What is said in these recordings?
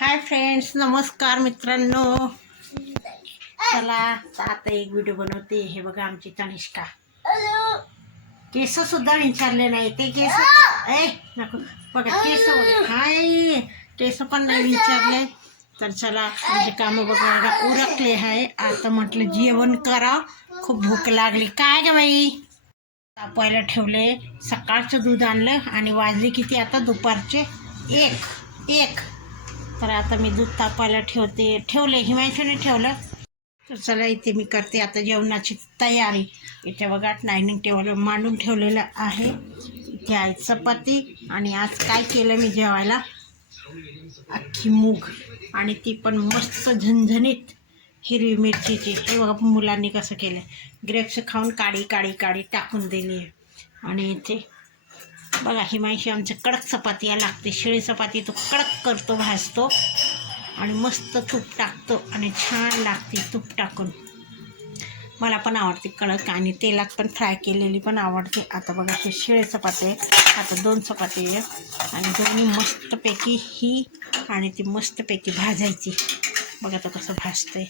Hi friends नमस्कार मित्रांनो. चला आता एक व्हिडिओ बनवते. हे बघा आमची तनिष्का. केस सुद्धा विचारले नाही. ते केस ए नको. बघा केस हाय. केस पण नाही विचारले. तर चला म्हणजे कामं बघा उरकले आहे. आता म्हटलं जेवण करा. खूप भूक लागली. काय ग बाई? तापायला ठेवले. सकाळचं दूध आणलं आणि वाजले किती? आता दुपारचे एक. एक. तर आता मी दूध तापायला ठेवते. ठेवले हिमांशूने ठेवलं. तर चला इथे मी करते आता जेवणाची तयारी. इथे बघा डायनिंग टेबल मांडून ठेवलेलं आहे. इथे आहे चपाती आणि आज काय केलं मी जेवायला? अख्खी मूग आणि ती पण मस्त झणझणीत हिरवी मिरचीची. हे बघा मुलांनी कसं केलं ग्रेप्स खाऊन काळी काळी काळी टाकून दिली आहे. आणि इथे बघा हिमांशी आमचं कडक चपाती या लागते. शिळी चपाती तो कडक करतो भाजतो आणि मस्त तूप टाकतो आणि छान लागते तूप टाकून. मला पण आवडते कडक आणि तेलात पण फ्राय केलेली पण आवडते. आता बघा ते शिळे चपाती आहे. आता दोन चपाती आहे. आणि दोन्ही मस्तपैकी ही आणि ती मस्तपैकी भाजायची. बघा तर कसं भाजतंय.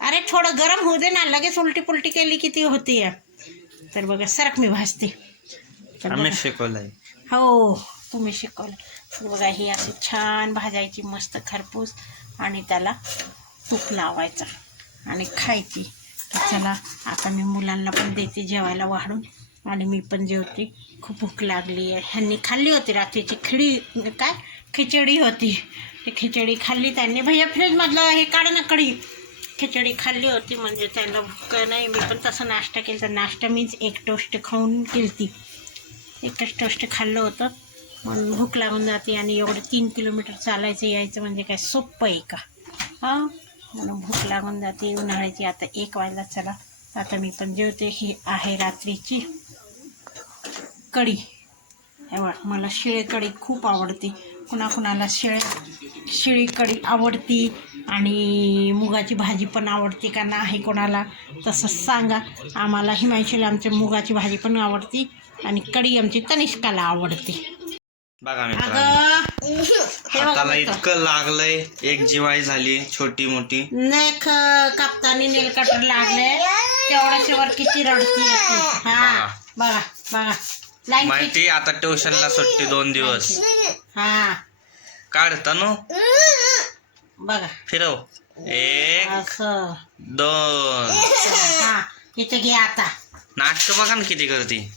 अरे थोडं गरम होऊ दे ना. लगेच उलटी पुलटी केली की ती होती तर बघा सरक मी भाजते. आम्ही बघा. शिकवलंय. हो तुम्ही शिकवलं. बघा ही अशी छान भाजायची मस्त खरपूस आणि त्याला तूप लावायचा आणि खायची. तर चला आता मी मुलांना पण देते जेवायला वाढून आणि मी पण जेवते. खूप भूक लागली आहे. ह्यांनी खाल्ली होती रात्रीची खिडी काय? खिचडी होती. ती खिचडी खाल्ली त्यांनी. भैया फ्रीजमधलं हे काढ ना कढी. खिचडी खाल्ली होती म्हणजे त्यांना भूक नाही. मी पण तसं नाश्ता केला तर नाश्ता मीच एक टोस्ट खाऊन केली ती एकच टोस्ट खाल्लं होतं. म्हणून भूक लागून जाते आणि एवढं तीन किलोमीटर चालायचं यायचं म्हणजे काय सोपं आहे का? हां? म्हणून भूक लागून जाते उन्हाळ्याची. आता एक वाजला चला. आता मी पण जेवते. ही आहे रात्रीची कढी. हे बघ मला शिळे कढी खूप आवडते. कुणाकुणाला शिळे शिळी कढी आवडती आणि मुगाची भाजी पण आवडते का नाही कोणाला तसं सांगा. आम्हाला हिमांशीला आमच्या मुगाची भाजी पण आवडती आणि कढी आमची तनिष्काला आवडते. बघा मित्रांनो. इतकं लागलंय एक जिवाई झाली छोटी मोठी नेक कापतानी नेल कटर लागले तेवढ्याच्या वर किती रडती हा बघा बघा. माहिती? आता ट्युशनला सुट्टी दोन दिवस. हा. काढ तनु. बघा. फिरव. एक असं. दोन. हा. इथे घे आता. नाटक बघा ना किती करते.